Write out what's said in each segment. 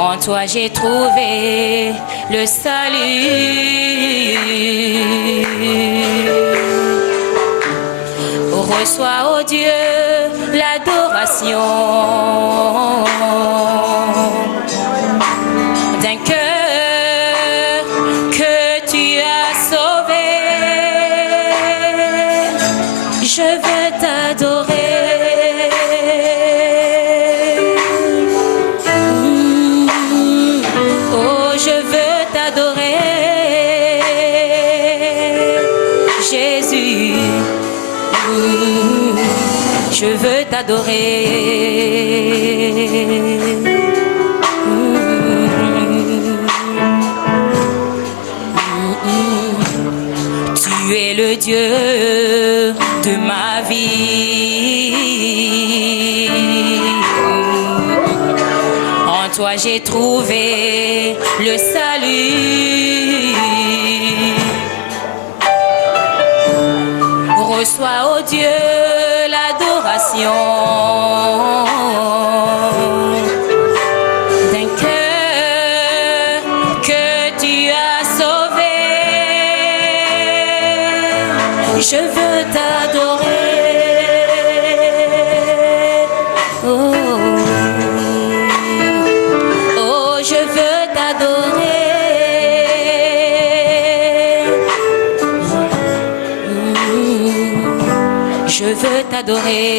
En toi j'ai trouvé le salut. Reçois, ô Dieu, l'adoration d'un cœur que tu as sauvé. Je veux t'adorer. Oh, je veux t'adorer, Jésus. Je veux t'adorer. Tu es le Dieu de ma vie. En toi j'ai trouvé le salut. Reçois, ô Dieu, l'adoration d'un cœur que tu as sauvé. Je veux t'adorer. Oh, oh, je veux t'adorer. Je veux t'adorer.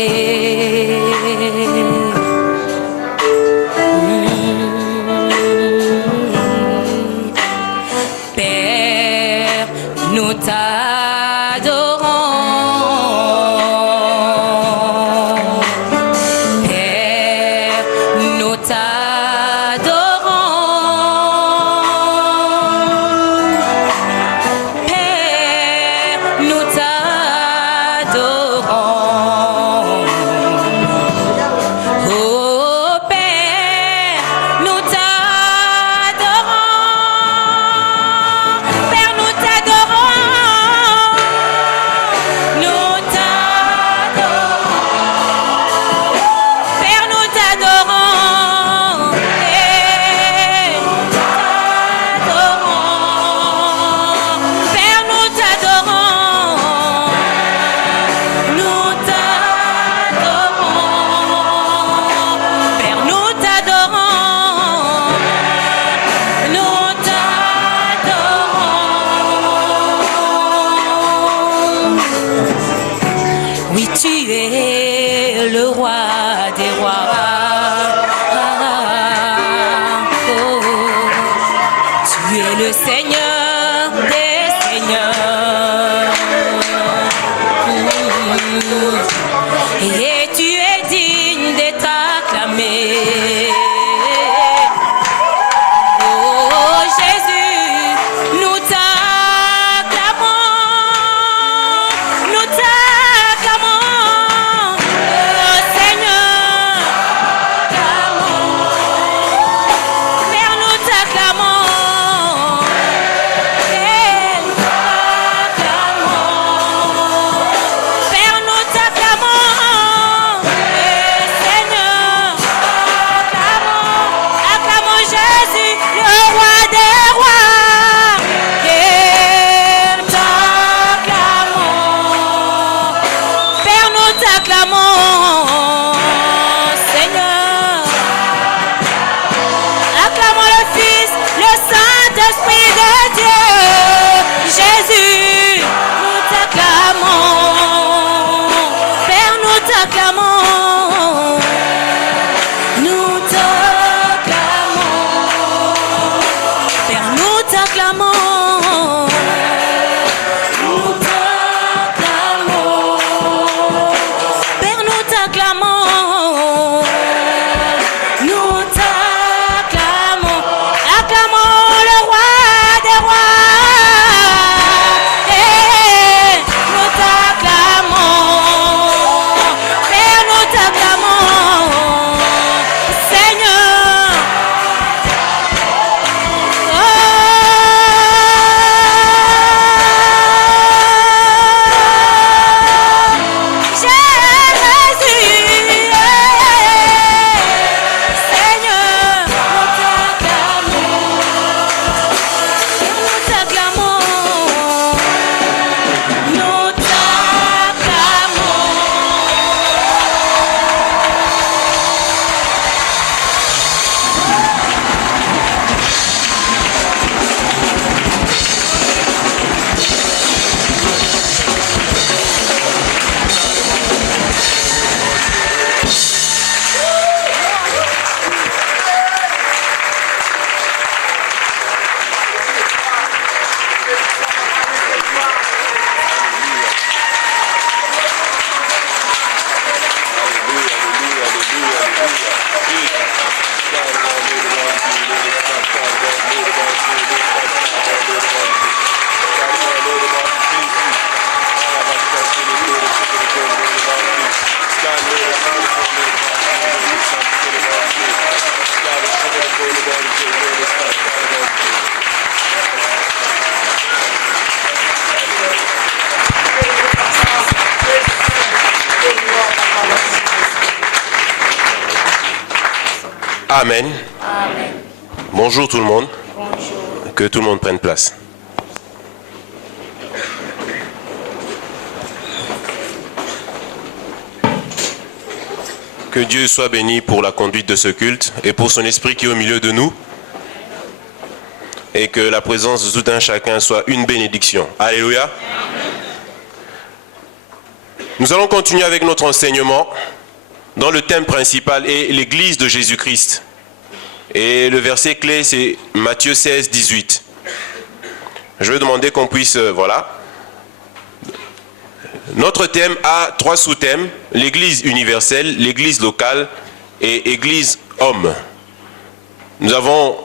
Père, nous t'adorons. Père, nous t'adorons. Père, nous t'adorons. Oh Père, nous t'adorons. Père, nous t'adorons. Nous t'adorons. Père, nous t'adorons. Père, nous t'adorons. Nous t'adorons. Père, nous t'adorons. Nous t'adorons. Oui, tu es le roi des rois. Oh, tu es le Seigneur des seigneurs. Et tu es digne d'être acclamé. Oh Jésus, nous t'acclamons. Nous t'acclamons. Oh Seigneur, Père, nous t'acclamons. Père, nous t'acclamons. Père, nous t'acclamons. Seigneur, acclamons, acclamons Jésus, le roi des rois. Et nous t'acclamons. Père, nous t'acclamons. Seigneur, acclamons le Fils, le Saint-Esprit de Dieu. Jésus, nous t'acclamons. Père, nous t'acclamons. Nous t'acclamons. Père, nous t'acclamons. Nous t'acclamons. Père, nous t'acclamons. Nous t'acclamons. Acclamons le roi des rois. Amen. Amen. Bonjour tout le monde. Bonjour. Que tout le monde prenne place. Que Dieu soit béni pour la conduite de ce culte et pour son esprit qui est au milieu de nous. Et que la présence de tout un chacun soit une bénédiction. Alléluia. Nous allons continuer avec notre enseignement dans le thème principal est l'Église de Jésus-Christ. Et le verset clé c'est Matthieu 16, 18. Je vais demander qu'on puisse, voilà. Notre thème a 3 sous-thèmes, l'Église universelle, l'Église locale et Église homme. Nous avons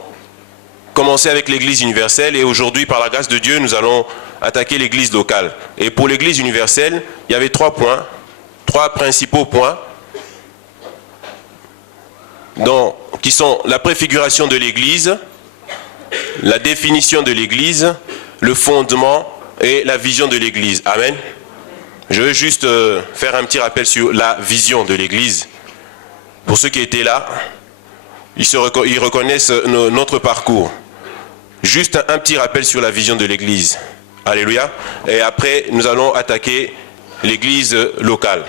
commencé avec l'Église universelle et aujourd'hui, par la grâce de Dieu, nous allons attaquer l'Église locale. Et pour l'Église universelle, il y avait 3 points, 3 principaux points, qui sont la préfiguration de l'Église, la définition de l'Église, le fondement et la vision de l'Église. Amen. Je veux juste faire un petit rappel sur la vision de l'Église. Pour ceux qui étaient là, ils reconnaissent notre parcours. Juste un petit rappel sur la vision de l'Église. Alléluia. Et après, nous allons attaquer l'Église locale.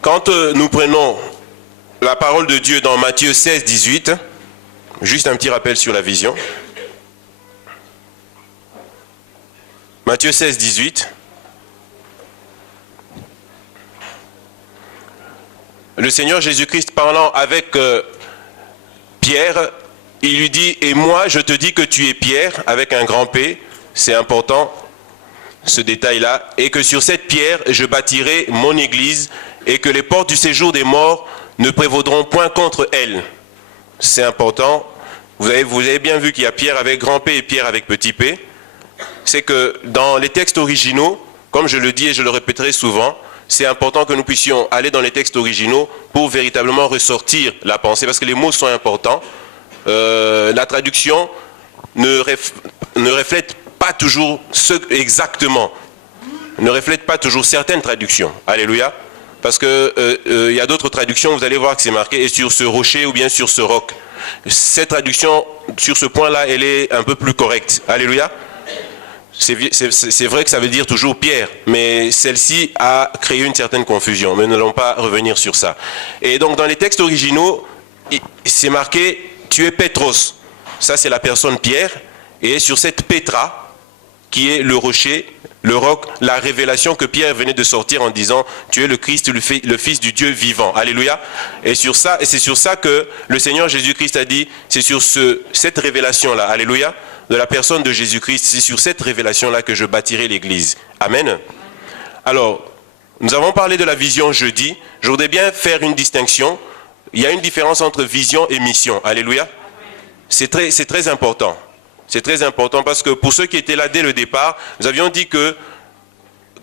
Quand nous prenons la parole de Dieu dans Matthieu 16, 18, juste un petit rappel sur la vision. Matthieu 16, 18. Le Seigneur Jésus-Christ parlant avec Pierre, il lui dit, et moi je te dis que tu es Pierre, avec un grand P, c'est important ce détail-là, et que sur cette pierre je bâtirai mon église, et que les portes du séjour des morts ne prévaudront point contre elle. C'est important. Vous avez bien vu qu'il y a Pierre avec grand P et Pierre avec petit p. C'est que dans les textes originaux, comme je le dis et je le répéterai souvent, c'est important que nous puissions aller dans les textes originaux pour véritablement ressortir la pensée, parce que les mots sont importants. La traduction ne reflète pas toujours exactement, ne reflète pas toujours certaines traductions. Alléluia. Parce que y a d'autres traductions, vous allez voir que c'est marqué « et sur ce rocher » ou bien « sur ce roc ». Cette traduction, sur ce point-là, elle est un peu plus correcte. Alléluia. C'est vrai que ça veut dire toujours Pierre, mais celle-ci a créé une certaine confusion, mais nous n'allons pas revenir sur ça. Et donc dans les textes originaux, c'est marqué « tu es Pétros ». Ça c'est la personne Pierre, et sur cette Pétra, qui est le rocher, le roc, la révélation que Pierre venait de sortir en disant « tu es le Christ, le Fils du Dieu vivant ». Alléluia. Et c'est sur ça que le Seigneur Jésus-Christ a dit, c'est sur cette révélation-là, alléluia, de la personne de Jésus-Christ, c'est sur cette révélation-là que je bâtirai l'Église. Amen. Alors, nous avons parlé de la vision jeudi. Je voudrais bien faire une distinction. Il y a une différence entre vision et mission. Alléluia. C'est très important. C'est très important parce que pour ceux qui étaient là dès le départ, nous avions dit que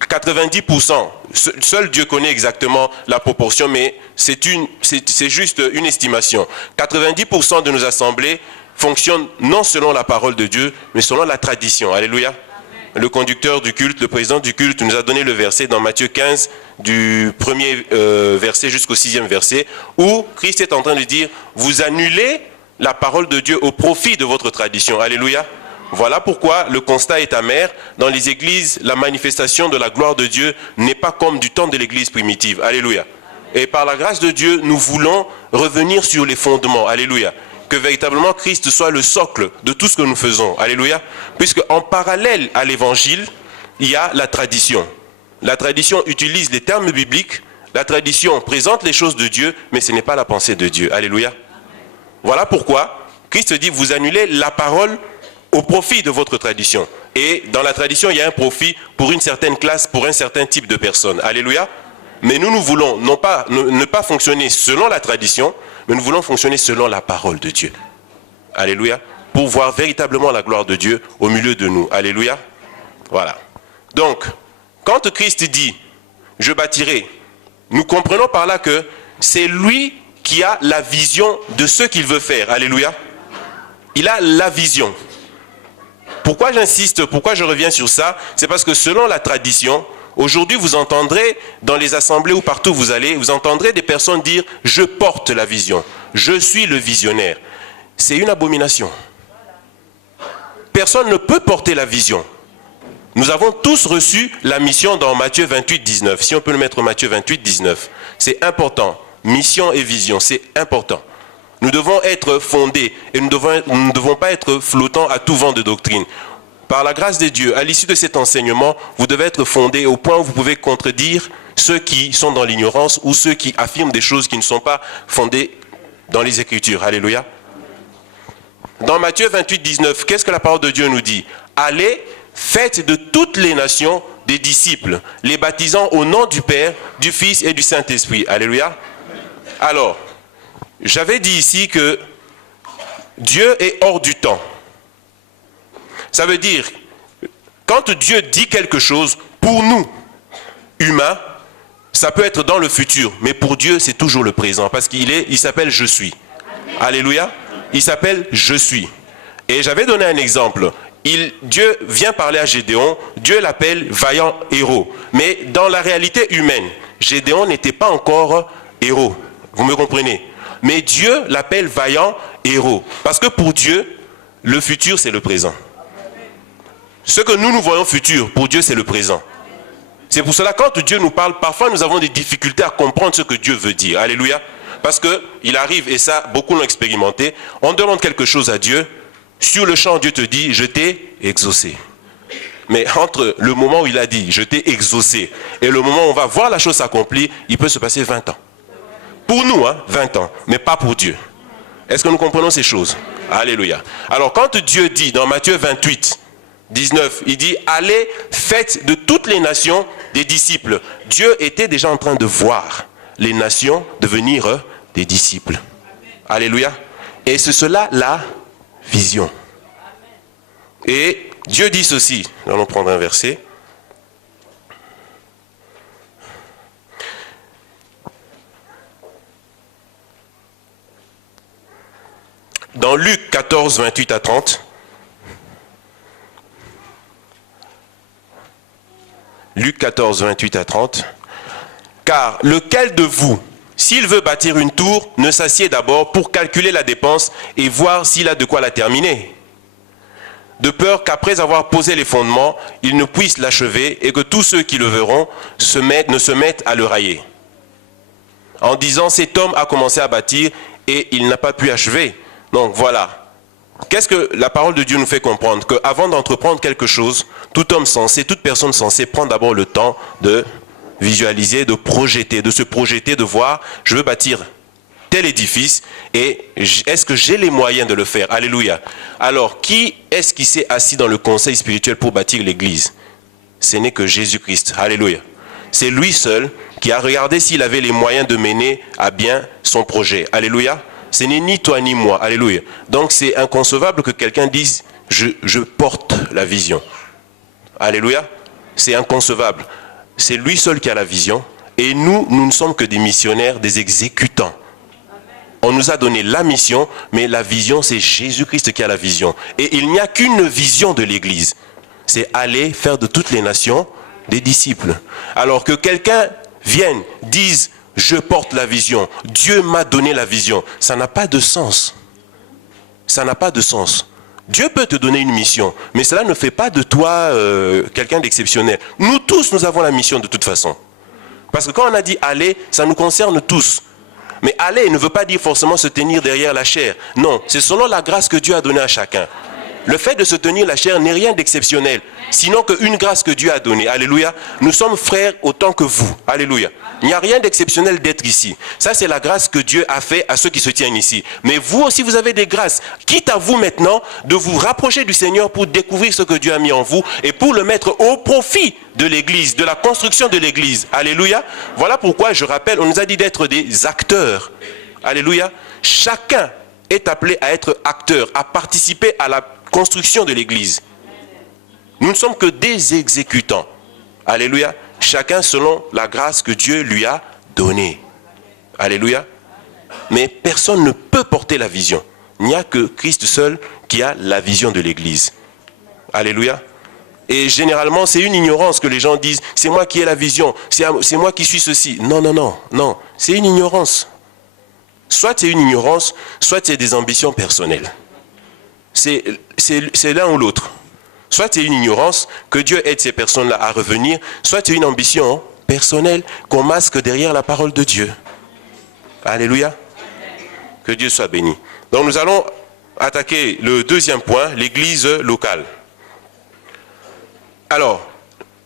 90%, seul Dieu connaît exactement la proportion, mais c'est juste une estimation. 90% de nos assemblées fonctionnent non selon la parole de Dieu, mais selon la tradition. Alléluia. Amen. Le conducteur du culte, le président du culte nous a donné le verset dans Matthieu 15, du premier verset jusqu'au 6e verset, où Christ est en train de dire, vous annulez la parole de Dieu au profit de votre tradition. Alléluia. Voilà pourquoi le constat est amer. Dans les églises, la manifestation de la gloire de Dieu n'est pas comme du temps de l'église primitive. Alléluia. Et par la grâce de Dieu, nous voulons revenir sur les fondements. Alléluia. Que véritablement Christ soit le socle de tout ce que nous faisons. Alléluia. Puisque en parallèle à l'évangile, il y a la tradition. La tradition utilise les termes bibliques. La tradition présente les choses de Dieu, mais ce n'est pas la pensée de Dieu. Alléluia. Voilà pourquoi Christ dit, vous annulez la parole au profit de votre tradition. Et dans la tradition, il y a un profit pour une certaine classe, pour un certain type de personnes. Alléluia. Mais nous voulons ne pas fonctionner selon la tradition, mais nous voulons fonctionner selon la parole de Dieu. Alléluia. Pour voir véritablement la gloire de Dieu au milieu de nous. Alléluia. Voilà. Donc, quand Christ dit, je bâtirai, nous comprenons par là que c'est lui qui a la vision de ce qu'il veut faire. Alléluia. Il a la vision. Pourquoi j'insiste, pourquoi je reviens sur ça? C'est parce que selon la tradition, Aujourd'hui, vous entendrez dans les assemblées ou partout où vous allez, vous entendrez des personnes dire « je porte la vision, je suis le visionnaire ». C'est une abomination. Personne ne peut porter la vision. Nous avons tous reçu la mission dans Matthieu 28, 19. Si on peut le mettre Matthieu 28, 19. C'est important. Mission et vision, c'est important. Nous devons être fondés et nous ne devons pas être flottants à tout vent de doctrine. Par la grâce de Dieu, à l'issue de cet enseignement, vous devez être fondés au point où vous pouvez contredire ceux qui sont dans l'ignorance ou ceux qui affirment des choses qui ne sont pas fondées dans les Écritures. Alléluia. Dans Matthieu 28, 19, qu'est-ce que la parole de Dieu nous dit? Allez, faites de toutes les nations des disciples, les baptisant au nom du Père, du Fils et du Saint-Esprit. Alléluia. Alors, j'avais dit ici que Dieu est hors du temps. Ça veut dire, quand Dieu dit quelque chose, pour nous, humains, ça peut être dans le futur, mais pour Dieu, c'est toujours le présent, parce il s'appelle « Je suis ». Alléluia. Il s'appelle « Je suis ». Et j'avais donné un exemple. Dieu vient parler à Gédéon, Dieu l'appelle « vaillant héros ». Mais dans la réalité humaine, Gédéon n'était pas encore héros. Vous me comprenez? Mais Dieu l'appelle « vaillant héros ». Parce que pour Dieu, le futur, c'est le présent. Ce que nous voyons futur, pour Dieu, c'est le présent. C'est pour cela, quand Dieu nous parle, parfois nous avons des difficultés à comprendre ce que Dieu veut dire. Alléluia. Parce qu'il arrive, et ça, beaucoup l'ont expérimenté, on demande quelque chose à Dieu, sur le champ, Dieu te dit, je t'ai exaucé. Mais entre le moment où il a dit, je t'ai exaucé, et le moment où on va voir la chose s'accomplir, il peut se passer 20 ans. Pour nous, 20 ans, mais pas pour Dieu. Est-ce que nous comprenons ces choses? Alléluia. Alors, quand Dieu dit, dans Matthieu 28, 19, il dit, allez, faites de toutes les nations des disciples. Dieu était déjà en train de voir les nations devenir des disciples. Alléluia. Et c'est cela la vision. Et Dieu dit ceci, nous allons prendre un verset. Dans Luc 14, 28 à 30, Luc 14, 28 à 30. Car lequel de vous, s'il veut bâtir une tour, ne s'assied d'abord pour calculer la dépense et voir s'il a de quoi la terminer? De peur qu'après avoir posé les fondements, il ne puisse l'achever et que tous ceux qui le verront ne se mettent à le railler. En disant, cet homme a commencé à bâtir et il n'a pas pu achever. Donc voilà. Qu'est-ce que la parole de Dieu nous fait comprendre? Qu'avant d'entreprendre quelque chose, tout homme sensé, toute personne sensée prend d'abord le temps de visualiser, de projeter, de se projeter, de voir, je veux bâtir tel édifice et est-ce que j'ai les moyens de le faire? Alléluia. Alors, qui est-ce qui s'est assis dans le conseil spirituel pour bâtir l'église? Ce n'est que Jésus-Christ. Alléluia. C'est lui seul qui a regardé s'il avait les moyens de mener à bien son projet. Alléluia. Ce n'est ni toi ni moi. Alléluia. Donc c'est inconcevable que quelqu'un dise je porte la vision. Alléluia. C'est inconcevable. C'est lui seul qui a la vision. Et nous ne sommes que des missionnaires, des exécutants. On nous a donné la mission, mais la vision, c'est Jésus-Christ qui a la vision. Et il n'y a qu'une vision de l'Église. C'est aller faire de toutes les nations des disciples. Alors que quelqu'un vienne, dise je porte la vision, Dieu m'a donné la vision, ça n'a pas de sens. Ça n'a pas de sens. Dieu peut te donner une mission, mais cela ne fait pas de toi quelqu'un d'exceptionnel. Nous tous, nous avons la mission de toute façon. Parce que quand on a dit aller, ça nous concerne tous. Mais aller ne veut pas dire forcément se tenir derrière la chair. Non, c'est selon la grâce que Dieu a donnée à chacun. Le fait de se tenir la chair n'est rien d'exceptionnel, sinon qu'une grâce que Dieu a donnée. Alléluia. Nous sommes frères autant que vous. Alléluia. Il n'y a rien d'exceptionnel d'être ici. Ça, c'est la grâce que Dieu a fait à ceux qui se tiennent ici. Mais vous aussi, vous avez des grâces. Quitte à vous maintenant de vous rapprocher du Seigneur pour découvrir ce que Dieu a mis en vous et pour le mettre au profit de l'Église, de la construction de l'Église. Alléluia. Voilà pourquoi je rappelle, on nous a dit d'être des acteurs. Alléluia. Chacun est appelé à être acteur, à participer à la construction de l'Église. Nous ne sommes que des exécutants. Alléluia. Chacun selon la grâce que Dieu lui a donnée. Alléluia. Mais personne ne peut porter la vision. Il n'y a que Christ seul qui a la vision de l'Église. Alléluia. Et généralement, c'est une ignorance que les gens disent, c'est moi qui ai la vision, c'est moi qui suis ceci. Non, non, non, non, c'est une ignorance. Soit c'est une ignorance, soit c'est des ambitions personnelles. C'est l'un ou l'autre. Soit c'est une ignorance, que Dieu aide ces personnes-là à revenir, soit c'est une ambition personnelle qu'on masque derrière la parole de Dieu. Alléluia. Que Dieu soit béni. Donc nous allons attaquer le deuxième point, l'église locale. Alors,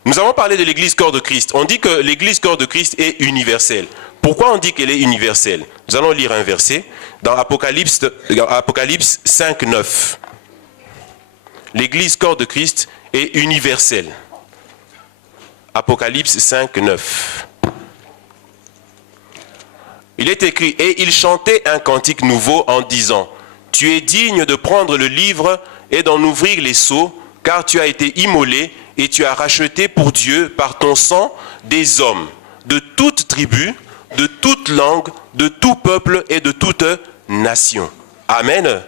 nous avons parlé de l'église corps de Christ. On dit que l'église corps de Christ est universelle. Pourquoi on dit qu'elle est universelle? Nous allons lire un verset dans Apocalypse 5, 9. L'église corps de Christ est universelle. Apocalypse 5, 9. Il est écrit, et il chantait un cantique nouveau en disant, tu es digne de prendre le livre et d'en ouvrir les sceaux, car tu as été immolé et tu as racheté pour Dieu par ton sang des hommes de toute tribu, de toute langue, de tout peuple et de toute nation. Amen.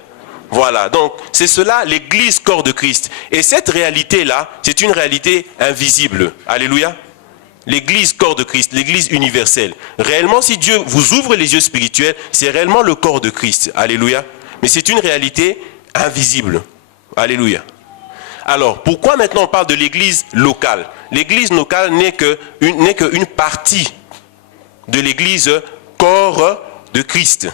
Voilà, donc c'est cela l'église corps de Christ. Et cette réalité-là, c'est une réalité invisible. Alléluia. L'église corps de Christ, l'église universelle. Réellement, si Dieu vous ouvre les yeux spirituels, c'est réellement le corps de Christ. Alléluia. Mais c'est une réalité invisible. Alléluia. Alors, pourquoi maintenant on parle de l'église locale? L'église locale n'est qu'une partie de l'église corps de Christ.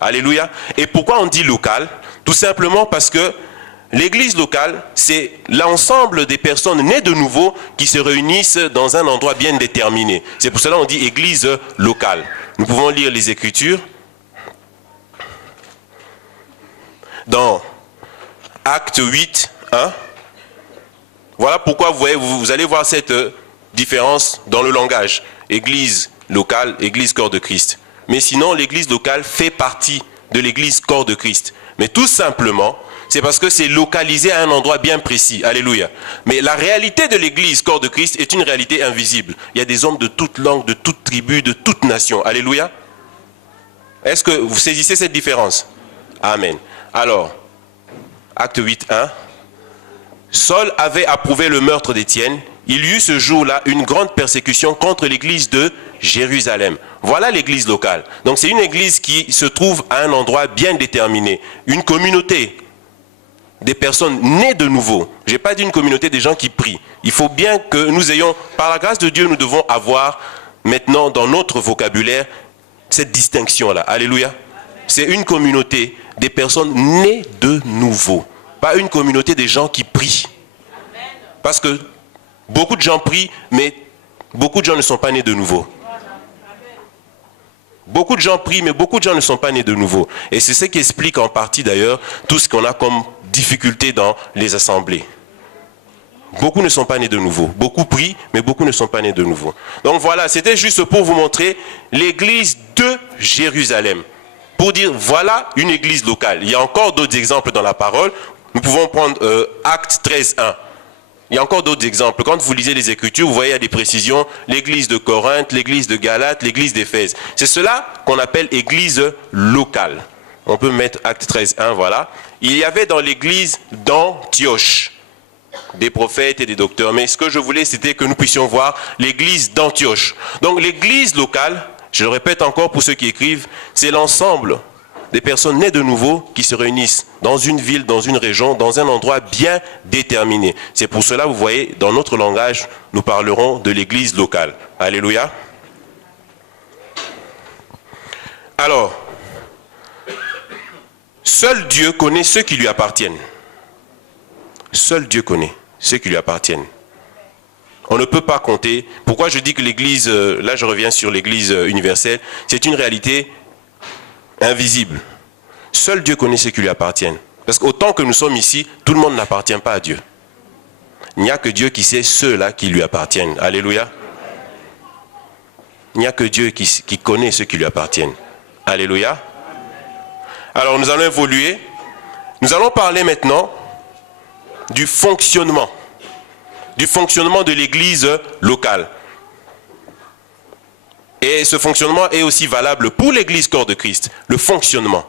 Alléluia. Et pourquoi on dit locale? Tout simplement parce que l'église locale, c'est l'ensemble des personnes nées de nouveau qui se réunissent dans un endroit bien déterminé. C'est pour cela qu'on dit église locale. Nous pouvons lire les Écritures dans Actes 8, 1. Voilà pourquoi vous allez voir cette différence dans le langage. Église locale, église corps de Christ. Mais sinon, l'église locale fait partie de l'église corps de Christ. Mais tout simplement, c'est parce que c'est localisé à un endroit bien précis. Alléluia. Mais la réalité de l'église corps de Christ est une réalité invisible. Il y a des hommes de toute langue, de toute tribu, de toute nation. Alléluia. Est-ce que vous saisissez cette différence? Amen. Alors, Acte 8, 1. Saul avait approuvé le meurtre d'Étienne. Il y eut ce jour-là une grande persécution contre l'église de Jérusalem. Voilà l'église locale. Donc c'est une église qui se trouve à un endroit bien déterminé. Une communauté des personnes nées de nouveau. Je n'ai pas dit une communauté des gens qui prient. Il faut bien que nous ayons, par la grâce de Dieu, nous devons avoir maintenant dans notre vocabulaire cette distinction-là. Alléluia. C'est une communauté des personnes nées de nouveau. Pas une communauté des gens qui prient. Parce que beaucoup de gens prient, mais beaucoup de gens ne sont pas nés de nouveau. Beaucoup de gens prient, mais beaucoup de gens ne sont pas nés de nouveau. Et c'est ce qui explique en partie d'ailleurs tout ce qu'on a comme difficulté dans les assemblées. Beaucoup ne sont pas nés de nouveau. Beaucoup prient, mais beaucoup ne sont pas nés de nouveau. Donc voilà, c'était juste pour vous montrer l'église de Jérusalem. Pour dire, voilà une église locale. Il y a encore d'autres exemples dans la parole. Nous pouvons prendre Actes 13, 1. Il y a encore d'autres exemples. Quand vous lisez les Écritures, vous voyez il y a des précisions. L'église de Corinthe, l'église de Galate, l'église d'Éphèse. C'est cela qu'on appelle église locale. On peut mettre Acte 13, 1, voilà. Il y avait dans l'église d'Antioche des prophètes et des docteurs. Mais ce que je voulais, c'était que nous puissions voir l'église d'Antioche. Donc l'église locale, je le répète encore pour ceux qui écrivent, c'est l'ensemble des personnes nées de nouveau qui se réunissent dans une ville, dans une région, dans un endroit bien déterminé. C'est pour cela, vous voyez, dans notre langage, nous parlerons de l'église locale. Alléluia. Alors, seul Dieu connaît ceux qui lui appartiennent. Seul Dieu connaît ceux qui lui appartiennent. On ne peut pas compter. Pourquoi je dis que l'église, là je reviens sur l'église universelle, c'est une réalité invisible. Seul Dieu connaît ceux qui lui appartiennent. Parce qu'autant que nous sommes ici, tout le monde n'appartient pas à Dieu. Il n'y a que Dieu qui sait ceux-là qui lui appartiennent. Alléluia. Il n'y a que Dieu qui connaît ceux qui lui appartiennent. Alléluia. Alors nous allons évoluer. Nous allons parler maintenant du fonctionnement de l'église locale. Et ce fonctionnement est aussi valable pour l'église corps de Christ. Le fonctionnement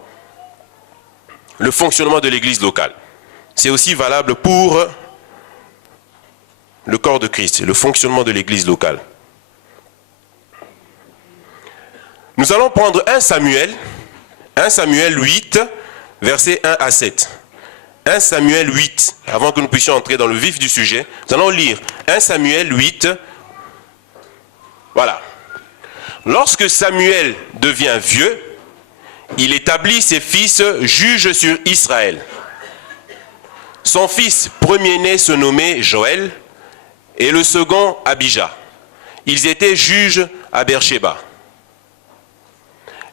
de l'église locale. C'est aussi valable pour le corps de Christ, le fonctionnement de l'église locale. Nous allons prendre 1 Samuel 8, versets 1 à 7. 1 Samuel 8, avant que nous puissions entrer dans le vif du sujet, nous allons lire 1 Samuel 8. Voilà. Lorsque Samuel devient vieux, il établit ses fils juges sur Israël. Son fils premier-né se nommait Joël et le second Abijah. Ils étaient juges à Beersheba.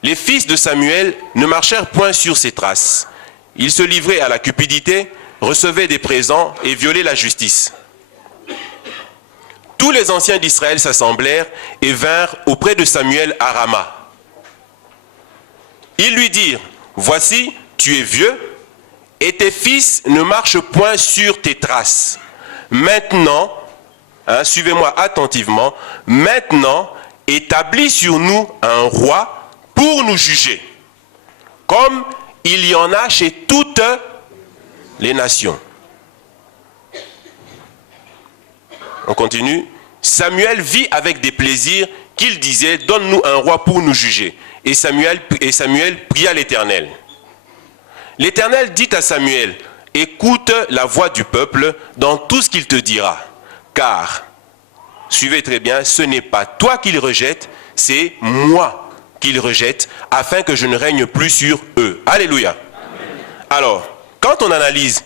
Les fils de Samuel ne marchèrent point sur ses traces. Ils se livraient à la cupidité, recevaient des présents et violaient la justice. Tous les anciens d'Israël s'assemblèrent et vinrent auprès de Samuel à Rama. Ils lui dirent, « Voici, tu es vieux, et tes fils ne marchent point sur tes traces. Maintenant, suivez-moi attentivement, maintenant, établis sur nous un roi pour nous juger, comme il y en a chez toutes les nations. » On continue. Samuel vit avec des plaisirs qu'il disait, « Donne-nous un roi pour nous juger. » Et Samuel pria l'Éternel. L'Éternel dit à Samuel, « Écoute la voix du peuple dans tout ce qu'il te dira. Car, suivez très bien, ce n'est pas toi qu'il rejette, c'est moi qu'il rejette, afin que je ne règne plus sur eux. » Alléluia. Amen. Alors, quand on analyse,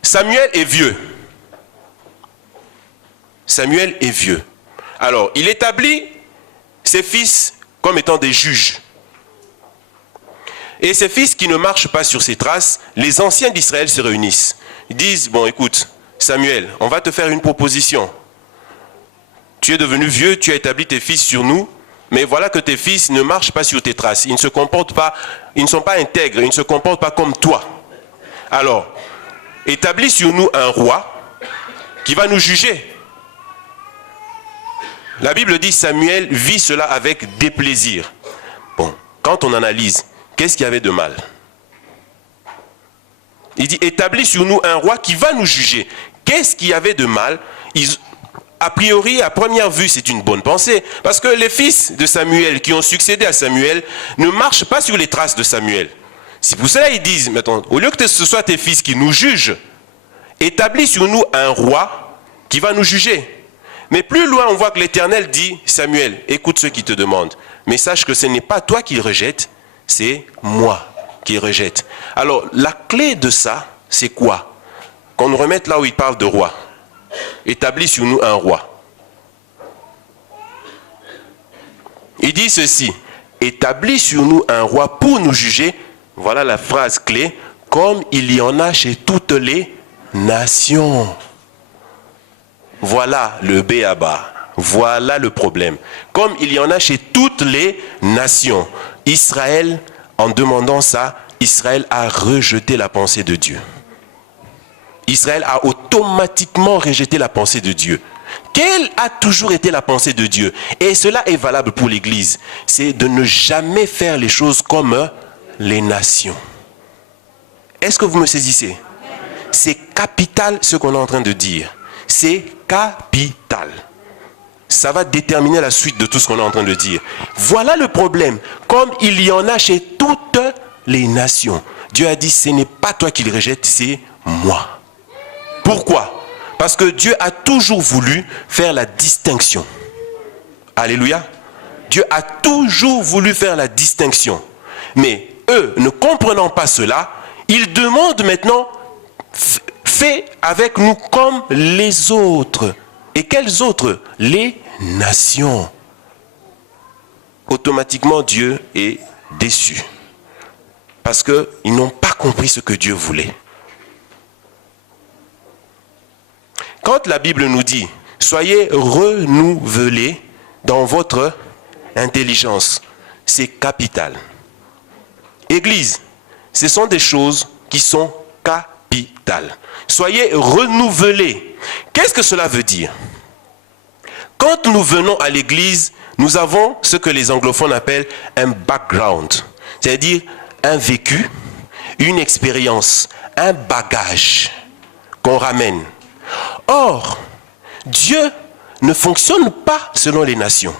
Samuel est vieux. Samuel est vieux. Alors, il établit ses fils comme étant des juges. Et ces fils qui ne marchent pas sur ses traces, les anciens d'Israël se réunissent. Ils disent, bon écoute, Samuel, on va te faire une proposition. Tu es devenu vieux, tu as établi tes fils sur nous, mais voilà que tes fils ne marchent pas sur tes traces. Ils ne se comportent pas, ils ne sont pas intègres, ils ne se comportent pas comme toi. Alors, établis sur nous un roi qui va nous juger. La Bible dit, Samuel vit cela avec déplaisir. Bon, quand on analyse, qu'est-ce qu'il y avait de mal? Il dit, établis sur nous un roi qui va nous juger. Qu'est-ce qu'il y avait de mal? A priori, à première vue, c'est une bonne pensée. Parce que les fils de Samuel qui ont succédé à Samuel ne marchent pas sur les traces de Samuel. C'est pour cela qu'ils disent, maintenant, au lieu que ce soit tes fils qui nous jugent, établis sur nous un roi qui va nous juger. Mais plus loin, on voit que l'Éternel dit, Samuel, écoute ceux qui te demandent, mais sache que ce n'est pas toi qui rejette, c'est moi qui rejette. Alors, la clé de ça, c'est quoi? Qu'on nous remette là où il parle de roi. Établis sur nous un roi. Il dit ceci, établis sur nous un roi pour nous juger, voilà la phrase clé, comme il y en a chez toutes les nations. Voilà le b.a.-ba. Voilà le problème. Comme il y en a chez toutes les nations. Israël, en demandant ça, Israël a rejeté la pensée de Dieu. Israël a automatiquement rejeté la pensée de Dieu. Quelle a toujours été la pensée de Dieu? Et cela est valable pour l'Église. C'est de ne jamais faire les choses comme les nations. Est-ce que vous me saisissez? C'est capital ce qu'on est en train de dire. C'est capital. Ça va déterminer la suite de tout ce qu'on est en train de dire. Voilà le problème. Comme il y en a chez toutes les nations. Dieu a dit, ce n'est pas toi qui le rejettes, c'est moi. Pourquoi? Parce que Dieu a toujours voulu faire la distinction. Alléluia. Dieu a toujours voulu faire la distinction. Mais eux, ne comprenant pas cela, ils demandent maintenant, fais avec nous comme les autres. Et quels autres? Les nations. Automatiquement, Dieu est déçu. Parce qu'ils n'ont pas compris ce que Dieu voulait. Quand la Bible nous dit, soyez renouvelés dans votre intelligence, c'est capital. Église, ce sont des choses qui sont capitales. Soyez renouvelés. Qu'est-ce que cela veut dire? Quand nous venons à l'église, nous avons ce que les anglophones appellent un background, c'est-à-dire un vécu, une expérience, un bagage qu'on ramène. Or, Dieu ne fonctionne pas selon les nations.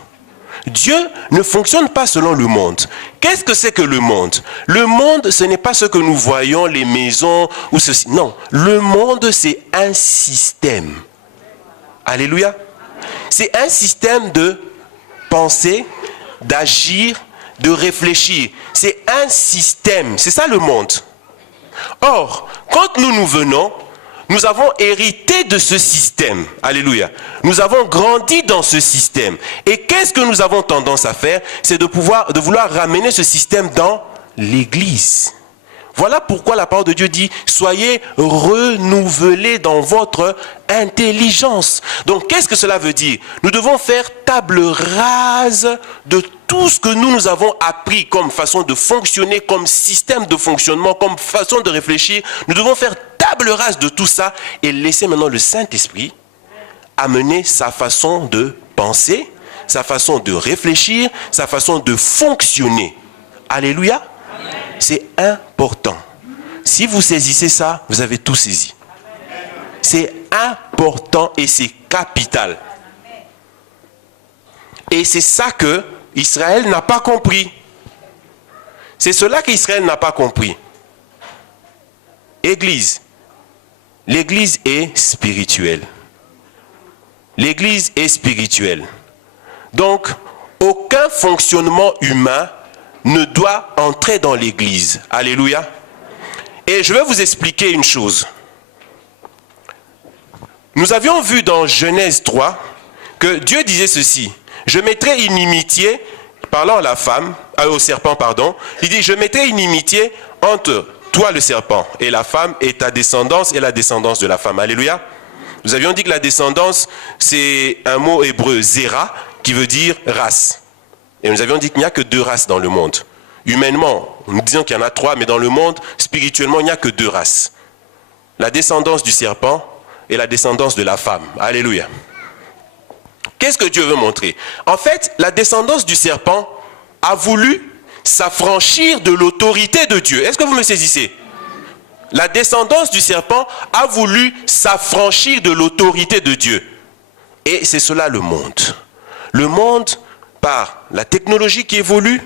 Dieu ne fonctionne pas selon le monde. Qu'est-ce que c'est que le monde? Le monde, ce n'est pas ce que nous voyons, les maisons ou ceci. Non, le monde, c'est un système. Alléluia. C'est un système de penser, d'agir, de réfléchir. C'est un système. C'est ça le monde. Or, quand nous venons, nous avons hérité de ce système. Alléluia. Nous avons grandi dans ce système. Et qu'est-ce que nous avons tendance à faire? C'est de vouloir ramener ce système dans l'Église. Voilà pourquoi la parole de Dieu dit, soyez renouvelés dans votre intelligence. Donc, qu'est-ce que cela veut dire? Nous devons faire table rase de tout ce que nous avons appris comme façon de fonctionner, comme système de fonctionnement, comme façon de réfléchir. Nous devons faire table rase de tout ça et laisser maintenant le Saint-Esprit amener sa façon de penser, sa façon de réfléchir, sa façon de fonctionner. Alléluia. C'est important. Si vous saisissez ça, vous avez tout saisi. C'est important et c'est capital. Et c'est ça que Israël n'a pas compris. C'est cela qu'Israël n'a pas compris. Église. L'église est spirituelle. L'église est spirituelle. Donc, aucun fonctionnement humain ne doit entrer dans l'église. Alléluia. Et je vais vous expliquer une chose. Nous avions vu dans Genèse 3 que Dieu disait ceci. Je mettrai inimitié, parlant à la femme, au serpent, pardon. Il dit, je mettrai inimitié entre toi le serpent et la femme et ta descendance et la descendance de la femme. Alléluia. Nous avions dit que la descendance, c'est un mot hébreu, zéra, qui veut dire race. Et nous avions dit qu'il n'y a que 2 races dans le monde. Humainement, nous disons qu'il y en a 3, mais dans le monde, spirituellement, il n'y a que 2 races. La descendance du serpent et la descendance de la femme. Alléluia. Qu'est-ce que Dieu veut montrer? En fait, la descendance du serpent a voulu s'affranchir de l'autorité de Dieu. Est-ce que vous me saisissez? La descendance du serpent a voulu s'affranchir de l'autorité de Dieu. Et c'est cela le monde. Le monde, par la technologie qui évolue,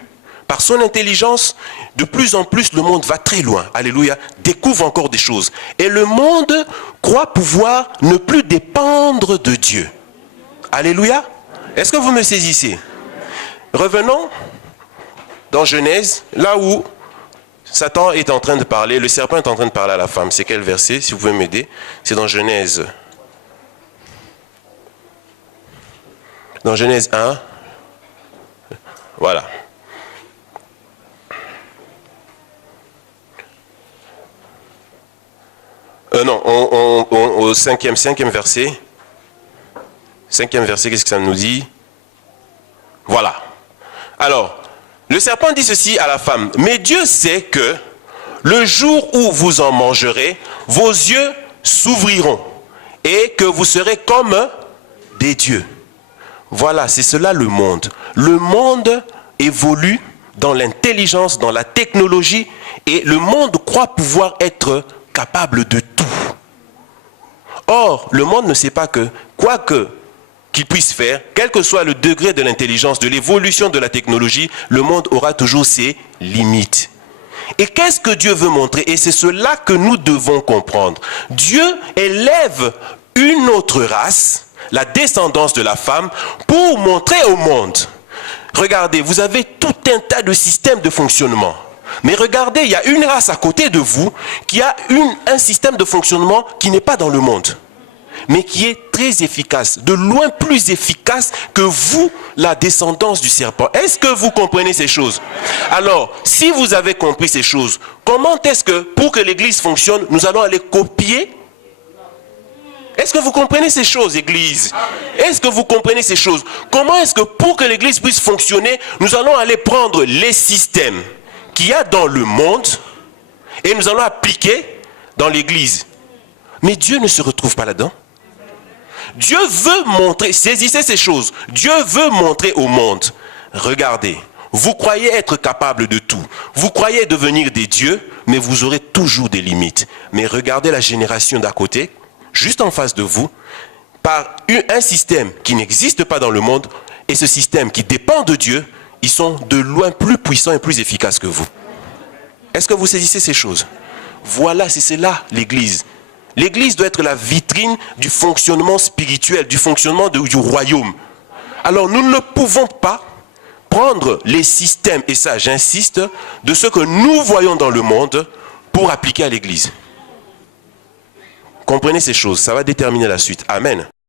par son intelligence, de plus en plus le monde va très loin. Alléluia. Découvre encore des choses. Et le monde croit pouvoir ne plus dépendre de Dieu. Alléluia. Est-ce que vous me saisissez? Revenons dans Genèse, là où Satan est en train de parler, le serpent est en train de parler à la femme. C'est quel verset, si vous pouvez m'aider? C'est dans Genèse. Dans Genèse 1. Voilà. Non, au cinquième verset. 5e verset, qu'est-ce que ça nous dit? Voilà. Alors, le serpent dit ceci à la femme. Mais Dieu sait que le jour où vous en mangerez, vos yeux s'ouvriront et que vous serez comme des dieux. Voilà, c'est cela le monde. Le monde évolue dans l'intelligence, dans la technologie, et le monde croit pouvoir être capable de tout. Or, le monde ne sait pas que, quoi qu'il puisse faire, quel que soit le degré de l'intelligence, de l'évolution de la technologie, le monde aura toujours ses limites. Et qu'est-ce que Dieu veut montrer? Et c'est cela que nous devons comprendre. Dieu élève une autre race, la descendance de la femme, pour montrer au monde. Regardez, vous avez tout un tas de systèmes de fonctionnement. Mais regardez, il y a une race à côté de vous qui a un système de fonctionnement qui n'est pas dans le monde, mais qui est très efficace, de loin plus efficace que vous, la descendance du serpent. Est-ce que vous comprenez ces choses? Alors, si vous avez compris ces choses, comment est-ce que, pour que l'Église fonctionne, nous allons aller copier? Est-ce que vous comprenez ces choses, Église? Est-ce que vous comprenez ces choses? Comment est-ce que, pour que l'Église puisse fonctionner, nous allons aller prendre les systèmes qu'il y a dans le monde et nous allons appliquer dans l'Église? Mais Dieu ne se retrouve pas là-dedans. Dieu veut montrer, saisissez ces choses, Dieu veut montrer au monde, regardez, vous croyez être capable de tout, vous croyez devenir des dieux, mais vous aurez toujours des limites. Mais regardez la génération d'à côté, juste en face de vous, par un système qui n'existe pas dans le monde, et ce système qui dépend de Dieu, ils sont de loin plus puissants et plus efficaces que vous. Est-ce que vous saisissez ces choses? Voilà, c'est là l'Église. L'Église doit être la vitrine du fonctionnement spirituel, du fonctionnement du royaume. Alors nous ne pouvons pas prendre les systèmes, et ça j'insiste, de ce que nous voyons dans le monde pour appliquer à l'Église. Comprenez ces choses, ça va déterminer la suite. Amen.